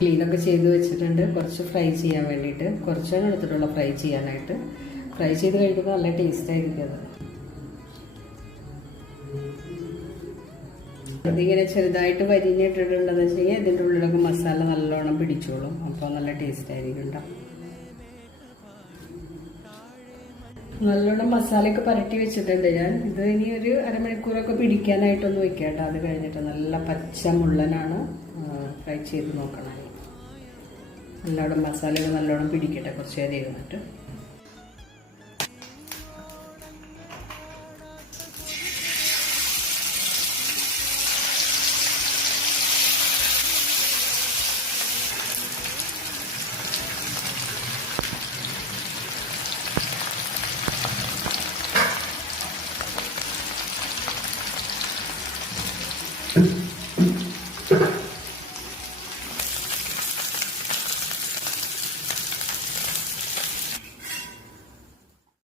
ക്ലീനൊക്കെ ചെയ്ത് വെച്ചിട്ടുണ്ട്. കുറച്ച് ഫ്രൈ ചെയ്യാൻ വേണ്ടിയിട്ട് കുറച്ചാണ് എടുത്തിട്ടുള്ള ഫ്രൈ ചെയ്യാനായിട്ട്. ഫ്രൈ ചെയ്ത് കഴിക്കുമ്പോൾ നല്ല ടേസ്റ്റ് ആയിരിക്കും അത്. അതിങ്ങനെ ചെറുതായിട്ട് വരിഞ്ഞിട്ടിട്ടുള്ളതെന്ന് വെച്ച് കഴിഞ്ഞാൽ ഇതിൻ്റെ ഉള്ളിലൊക്കെ മസാല നല്ലോണം പിടിച്ചോളും. അപ്പോൾ നല്ല ടേസ്റ്റ് ആയിരിക്കും കേട്ടോ. നല്ലോണം മസാലയൊക്കെ പരട്ടി വെച്ചിട്ടുണ്ട് ഞാൻ. ഇത് ഇനി ഒരു അരമണിക്കൂറൊക്കെ പിടിക്കാനായിട്ടൊന്ന് വെക്കാം കേട്ടോ. അത് കഴിഞ്ഞിട്ട് നല്ല പച്ച മുള്ളനാണ് ഫ്രൈ ചെയ്ത് നോക്കണം. നല്ലോണം മസാലയൊക്കെ നല്ലോണം പിടിക്കട്ടെ കുറച്ച് നേരം ഇരുന്നിട്ട്.